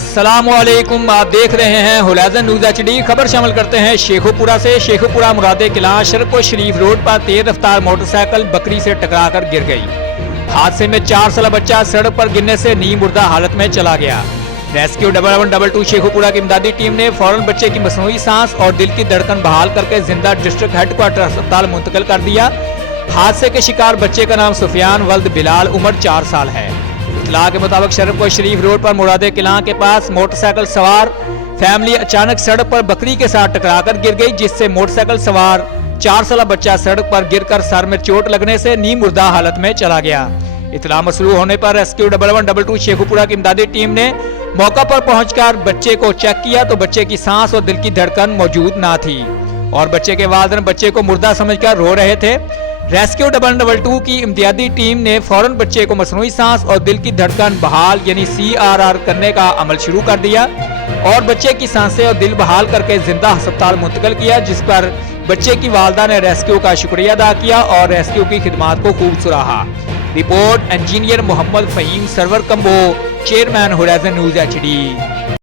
अस्सलामुअलैकुम, आप देख रहे हैं होलाइजन न्यूज़ HD। खबर शामिल करते हैं शेखोपुरा से। शेखोपुरा मुरादे कलां शरकपुर शरीफ रोड पर तेज रफ्तार मोटरसाइकिल बकरी से टकराकर गिर गई। हादसे में 4 साल बच्चा सड़क पर गिरने से नींद मुर्दा हालत में चला गया। रेस्क्यू 1122 शेखोपुरा की इमदादी टीम ने फौरन बच्चे की मसनूई सांस और दिल की धड़कन बहाल करके जिंदा डिस्ट्रिक्ट हेडक्वार्टर अस्पताल मुंतकिल कर दिया। हादसे के शिकार बच्चे का नाम सुफियान वल्द बिलाल, उम्र 4 साल है। इत्तला के मुताबिक शरकपुर शरीफ रोड पर मुरादे कलां के पास मोटरसाइकिल सवार फैमिली अचानक सड़क पर बकरी के साथ टकराकर गिर गई, जिससे मोटरसाइकिल सवार 4 साल बच्चा सड़क पर गिरकर सर में चोट लगने से नींद मुर्दा हालत में चला गया। इत्तला मसलूह होने पर रेस्क्यू 1122 शेखोपुरा की इमदादी टीम ने मौका पर पहुंचकर बच्चे को चेक किया तो बच्चे की सांस और दिल की धड़कन मौजूद ना थी और बच्चे के वालिदैन बच्चे को मुर्दा समझकर रो रहे थे। रेस्क्यू 1122 की इम्तियादी टीम ने फौरन बच्चे को मसनूई सांस और दिल की धड़कन बहाल यानी CRR करने का अमल शुरू कर दिया और बच्चे की सांसें और दिल बहाल करके जिंदा अस्पताल मुंतकिल किया, जिस पर बच्चे की वालदा ने रेस्क्यू का शुक्रिया अदा किया और रेस्क्यू की खिदमात को खूब सराहा। Report engineer Mohammad Faheem Sarwar Kamboh, chairman Horizon news HD।